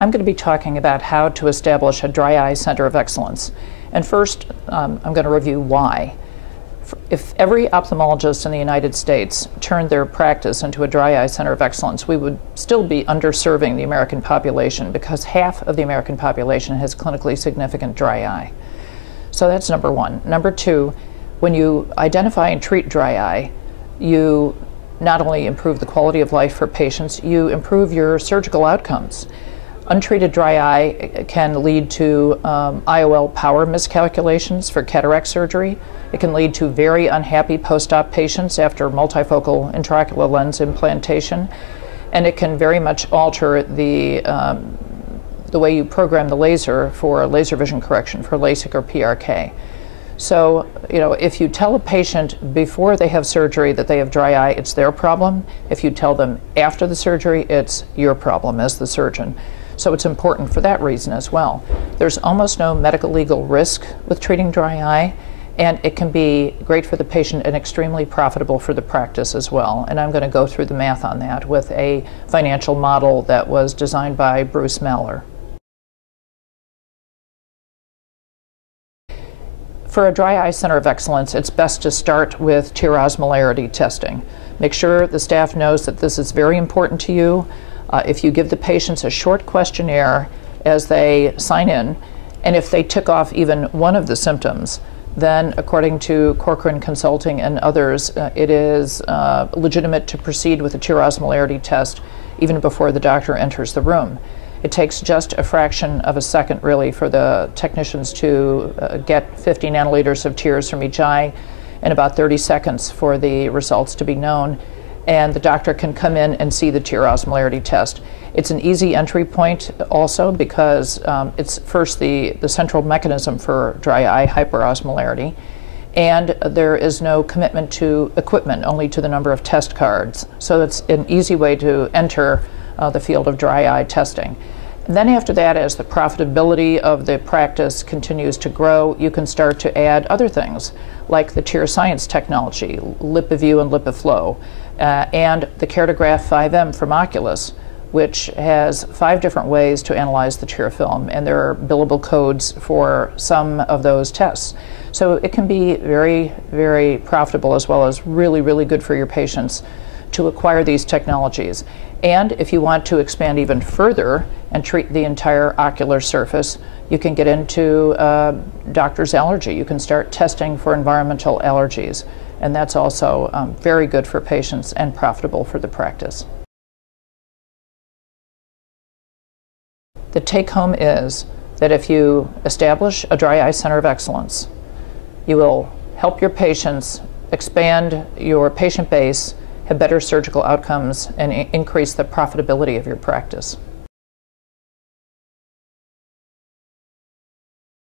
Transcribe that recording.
I'm going to be talking about how to establish a dry eye center of excellence. And first, I'm going to review why. If every ophthalmologist in the United States turned their practice into a dry eye center of excellence, we would still be underserving the American population, because half of the American population has clinically significant dry eye. So that's number one. Number two, when you identify and treat dry eye, you not only improve the quality of life for patients, you improve your surgical outcomes. Untreated dry eye can lead to IOL power miscalculations for cataract surgery. It can lead to very unhappy post-op patients after multifocal intraocular lens implantation. And it can very much alter the way you program the laser for laser vision correction, for LASIK or PRK. So, if you tell a patient before they have surgery that they have dry eye, it's their problem. If you tell them after the surgery, it's your problem as the surgeon. So it's important for that reason as well. There's almost no medical legal risk with treating dry eye, and it can be great for the patient and extremely profitable for the practice as well. And I'm going to go through the math on that with a financial model that was designed by Bruce Maller. For a dry eye center of excellence, it's best to start with tear osmolarity testing. Make sure the staff knows that this is very important to you. If you give the patients a short questionnaire as they sign in, and if they tick off even one of the symptoms, then according to Corcoran Consulting and others, it is legitimate to proceed with a tear osmolarity test even before the doctor enters the room. It takes just a fraction of a second, really, for the technicians to get 50 nanoliters of tears from each eye, and about 30 seconds for the results to be known. And the doctor can come in and see the tear osmolarity test. It's an easy entry point also, because it's first the central mechanism for dry eye hyperosmolarity, and there is no commitment to equipment, only to the number of test cards. So it's an easy way to enter the field of dry eye testing. And then after that, as the profitability of the practice continues to grow, you can start to add other things, like the tear science technology, LipiView and LipiFlow, and the Keratograph 5M from Oculus, which has 5 different ways to analyze the tear film, and there are billable codes for some of those tests. So it can be very, very profitable, as well as really, really good for your patients to acquire these technologies. And if you want to expand even further and treat the entire ocular surface, you can get into doctor's allergy. You can start testing for environmental allergies, and that's also very good for patients and profitable for the practice. The take-home is that if you establish a dry eye center of excellence, you will help your patients, expand your patient base, have better surgical outcomes, and increase the profitability of your practice.